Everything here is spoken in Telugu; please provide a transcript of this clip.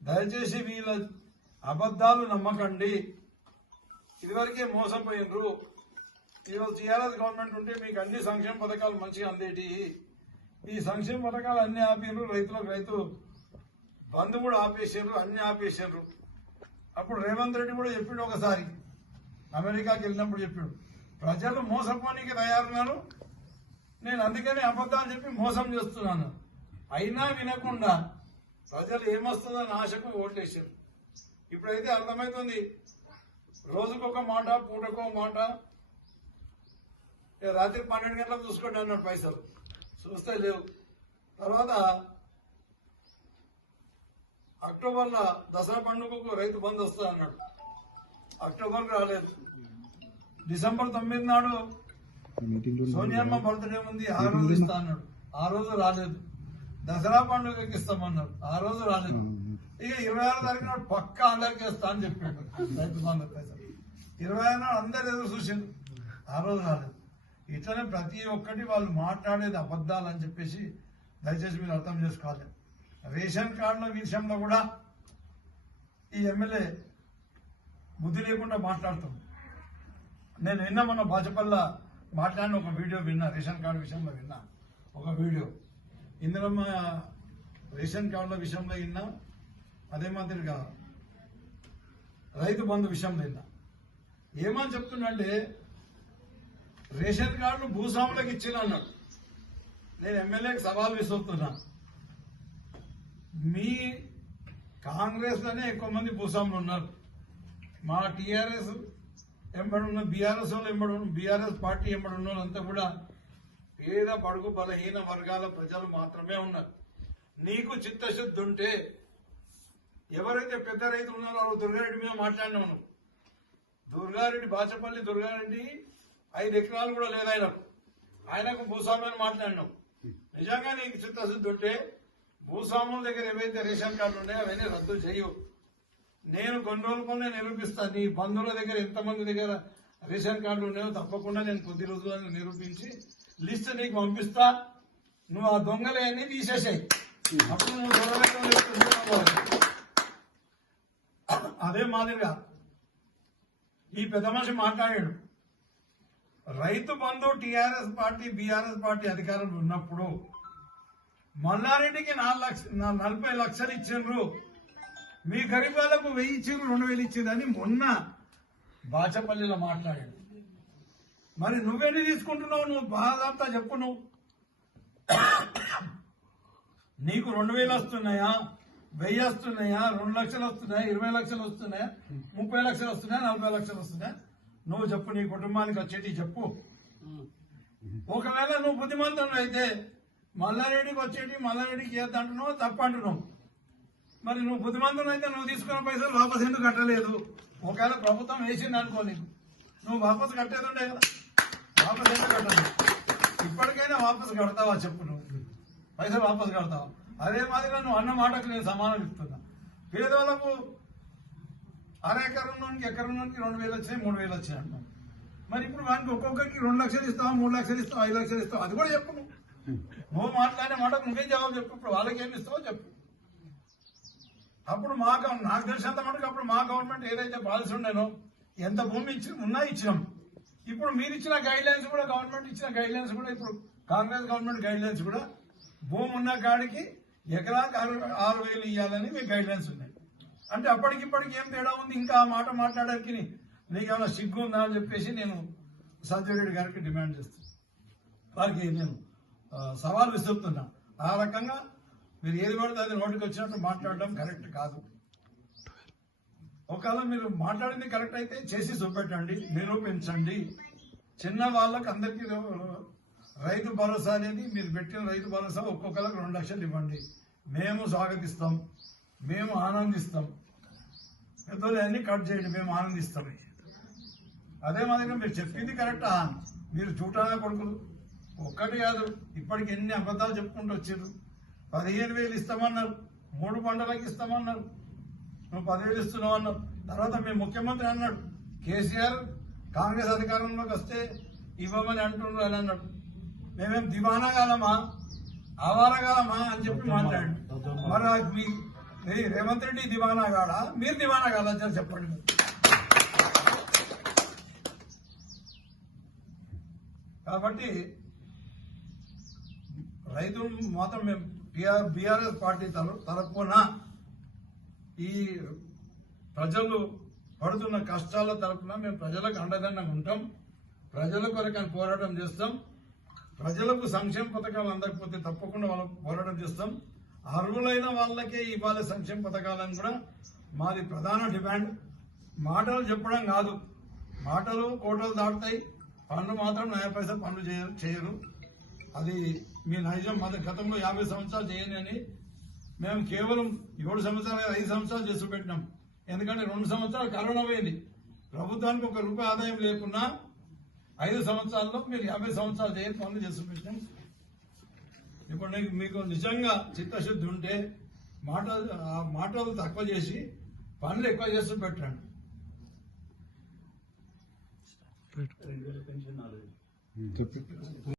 దయచేసి వీళ్ళ అబద్ధాలు నమ్మకండి. ఇదివరకే మోసపోయినరు. ఈరోజు టీఆర్ఎస్ గవర్నమెంట్ ఉంటే మీకు అన్ని సంక్షేమ పథకాలు మంచిగా అందేటి. ఈ సంక్షేమ పథకాలు అన్ని ఆపినరు. రైతులకు రైతు బంధు కూడా ఆపేసారు, అన్ని ఆపేసారు. అప్పుడు రేవంత్ రెడ్డి కూడా చెప్పాడు, ఒకసారి అమెరికాకి వెళ్ళినప్పుడు చెప్పాడు, ప్రజలు మోసపోనికి తయారున్నారు, నేను అందుకని అబద్ధాలు చెప్పి మోసం చేస్తున్నాను. అయినా వినకుండా ప్రజలు ఏమొస్తుందని ఆశకు ఓట్లేశారు. ఇప్పుడైతే అర్థమవుతుంది, రోజుకొక మాట, పూటకో మాట. రాత్రి 12 గంటలకు చూసుకోండి అన్నాడు, పైసలు చూస్తే లేవు. తర్వాత అక్టోబర్లో దసరా పండుగకు రైతు బంధు వస్తా అన్నాడు, అక్టోబర్కి రాలేదు. డిసెంబర్ 9 నాడు సోనియమ్మ బర్త్డే ఉంది, ఆ రోజు ఇస్తా అన్నాడు, ఆ రోజు రాలేదు. దసరా పండుగకి ఇస్తామన్నాడు, ఆ రోజు రాలేదు. ఇక 26 తారీఖు నాడు పక్కా అందరికి ఇస్తా అని చెప్పాడు రైతు బంధు పైసలు. 26 నాడు అందరు ఎదురు చూసిండు, ఆ రోజు రాలేదు. ఇట్లనే ప్రతి ఒక్కటి వాళ్ళు మాట్లాడేది అబద్ధాలు అని చెప్పేసి దయచేసి మీరు అర్థం చేసుకోవాలి. రేషన్ కార్డుల విషయంలో కూడా ఈ ఎమ్మెల్యే బుద్ధి లేకుండా మాట్లాడుతాం. నేను విన్నా, మొన్న బాచపల్లి మాట్లాడిన ఒక వీడియో విన్నా, రేషన్ కార్డు విషయంలో విన్నా ఒక వీడియో. ఇందులో రేషన్ కార్డుల విషయంలో విన్నా, అదే మాదిరిగా రైతు బంధు విషయంలో విన్నా. ఏమని చెప్తున్నంటే, రేషన్ కార్డులు భూస్వాములకు ఇచ్చిన అన్నాడు. నేను ఎమ్మెల్యేకి సవాల్ విసురుతున్నా, మీ కాంగ్రెస్ లోనే ఎక్కువ మంది భూస్వాములు ఉన్నారు. మా టీఆర్ఎస్ ఎంబడున్న, బీఆర్ఎస్ వాళ్ళు ఎంబడున్న, బీఆర్ఎస్ పార్టీ ఎంబడున్న వాళ్ళంతా కూడా పేద బడుగు బలహీన వర్గాల ప్రజలు మాత్రమే ఉన్నారు. నీకు చిత్తశుద్ధి ఉంటే ఎవరైతే పెద్ద రైతులు ఉన్నారో వాళ్ళు దుర్గారెడ్డి మీద మాట్లాడినావు. దుర్గారెడ్డి, బాచపల్లి దుర్గారెడ్డి 5 ఎకరాలు కూడా లేదు ఆయనకు భూస్వామి అని మాట్లాడినావు. నిజంగా నీకు చిత్తశుద్ధి ఉంటే భూస్వాముల దగ్గర ఏవైతే రేషన్ కార్డులు ఉన్నాయో అవన్నీ రద్దు చేయు. నేను కొన్ని రోజులనే నిరూపిస్తాను, నీ బంధువుల దగ్గర ఎంతమంది దగ్గర రేషన్ కార్డులు ఉన్నాయో తప్పకుండా నేను కొద్ది రోజులను నిరూపించి లిస్ట్ నీకు పంపిస్తా. నువ్వు ఆ దొంగలన్నీ తీసేసాయి, అప్పుడు నువ్వు దొంగలు. అదే మాదిరిగా ఈ పెద్ద మనిషి మాట్లాడాడు, Rythu Bandhu TRS party, BRS party అధికారంలో ఉన్నప్పుడు మల్లారెడ్డికి 40 లక్షలు ఇచ్చిండ్రు, మీ గరీబ్ వాళ్ళకు 1000 ఇచ్చిండ్రు, 2000 ఇచ్చిండ్రని మొన్న బాచపల్లిలో మాట్లాడాడు. మరి నువ్వేంటి తీసుకుంటున్నావు? నువ్వు బాధంతా చెప్పు. నువ్వు నీకు 2000 వస్తున్నాయా, 1000 వస్తున్నాయా, 2 లక్షలు వస్తున్నాయా, 20 లక్షలు వస్తున్నాయా, 30 లక్షలు వస్తున్నాయా, 40 లక్షలు వస్తున్నాయా? నువ్వు చెప్పు, నీ కుటుంబానికి వచ్చేటి చెప్పు. ఒకవేళ నువ్వు బుద్ధిమంతుడు అయితే మల్లారెడ్డికి వచ్చేటి మల్లారెడ్డికి చేద్దంటున్నావు, తప్పంటున్నావు. మరి నువ్వు బుద్ధిమంతుడు అయితే నువ్వు తీసుకున్న పైసలు వాపసు ఎందుకు కట్టలేదు? ఒకవేళ ప్రభుత్వం వేసింది అనుకో, నీకు నువ్వు వాపసు కట్టేది ఉండే కదా, వాపసు ఎందుకు కట్టలేదు? ఇప్పటికైనా వాపసు కడతావా చెప్పు, నువ్వు పైసలు వాపసు కడతావా? అదే మాదిరిగా నువ్వు అన్న మాటకు నేను సమానం ఇస్తున్నా. పేదవాళ్ళకు ఎకరంలోనికి 2000 వచ్చినాయి, 3000 వచ్చినాయి అంటాం. మరి ఇప్పుడు వానికి ఒక్కొక్కరికి 2 లక్షలు ఇస్తావా, 3 లక్షలు ఇస్తావా, 5 లక్షలు ఇస్తావా? అది కూడా చెప్పు. నువ్వు మాట్లాడిన మాటకు నువ్వేం జవాబు చెప్పు. ఇప్పుడు వాళ్ళకి ఏమి ఇస్తావో చెప్పు. అప్పుడు నాకు తెలిసినంత మటుకు అప్పుడు మా గవర్నమెంట్ ఏదైతే పాలసీ ఉండేనో, ఎంత భూమి ఇచ్చినాం. ఇప్పుడు మీరు ఇచ్చిన గైడ్ లైన్స్ కూడా, గవర్నమెంట్ ఇచ్చిన గైడ్ లైన్స్ కూడా, ఇప్పుడు కాంగ్రెస్ గవర్నమెంట్ గైడ్ లైన్స్ కూడా భూమి ఉన్న కాడికి ఎకరాకి 6000 ఇవ్వాలని మీ గైడ్ లైన్స్ ఉన్నాయి. అంటే అప్పటికిప్పటికి ఏం తేడా ఉంది? ఇంకా ఆ మాట మాట్లాడడానికి నీకేమైనా సిగ్గు ఉందా అని చెప్పేసి నేను సంజయ్ రెడ్డి గారికి డిమాండ్ చేస్తాను. వారికి నేను సవాల్ విసురుతున్నా. ఆ రకంగా మీరు ఏది పడితే అది నోటికి వచ్చినట్టు మాట్లాడడం కరెక్ట్ కాదు. ఒకవేళ మీరు మాట్లాడింది కరెక్ట్ అయితే చేసి చూపెట్టండి, నిరూపించండి. చిన్న వాళ్ళకి అందరికీ రైతు భరోసా అనేది మీరు పెట్టిన రైతు భరోసా ఒక్కొక్కరికి 2 లక్షలు ఇవ్వండి. మేము స్వాగతిస్తాం, మేము ఆనందిస్తాం. పెద్దలు అన్ని కట్ చేయండి, మేము ఆనందిస్తాం. అదే మాదిరిగా మీరు చెప్పింది కరెక్టా? మీరు చూటానా కొడుకులు ఒక్కటి కాదు, ఇప్పటికి ఎన్ని అబద్ధాలు చెప్పుకుంటూ వచ్చారు. 15,000 ఇస్తామన్నారు, 3 పంటలకు ఇస్తామన్నారు, నువ్వు 10,000 ఇస్తున్నావు అన్నారు. తర్వాత మీ ముఖ్యమంత్రి అన్నాడు, కేసీఆర్ కాంగ్రెస్ అధికారంలోకి వస్తే ఇవ్వమని అంటున్నారు అని అన్నాడు. మేమేం దివానా కాదమా, ఆవారా కాదమా అని చెప్పి మాట్లాడు. మరి రేవంత్ రెడ్డి దివానా కాడా, మీరు దివానా కాదా చెప్పండి. కాబట్టి రైతు మాత్రం మేము బీఆర్ఎస్ పార్టీ తరఫున ఈ ప్రజలు పడుతున్న కష్టాల తరఫున మేము ప్రజలకు అండదండంగా ఉంటాం. ప్రజల కొరకు పోరాటం చేస్తాం. ప్రజలకు సంక్షేమ పథకాలు అందకపోతే తప్పకుండా వాళ్ళకు పోరాటం చేస్తాం. అర్హులైన వాళ్ళకే ఇవ్వాలి సంక్షేమ పథకాలను కూడా మాది ప్రధాన డిమాండ్. మాటలు చెప్పడం కాదు, మాటలు కోటలు దాటుతాయి, పనులు మాత్రం 90 పైసలు పనులు చేయరు. అది మీ నైజం. మన గతంలో 50 సంవత్సరాలు చేయని అని మేము కేవలం 7 సంవత్సరాలు 5 సంవత్సరాలు చేసి పెట్టినాం. ఎందుకంటే 2 సంవత్సరాలు కరోనా పోయింది. ప్రభుత్వానికి ₹1 ఆదాయం లేకున్నా 5 సంవత్సరాల్లో మీరు 50 సంవత్సరాలు చేయని పనులు చేసి పెట్టినాం. ఇప్పుడు మీకు నిజంగా చిత్తశుద్ధి ఉంటే మాటలు తక్కువ చేసి పనులు ఎక్కువ చేస్తూ పెట్టండి.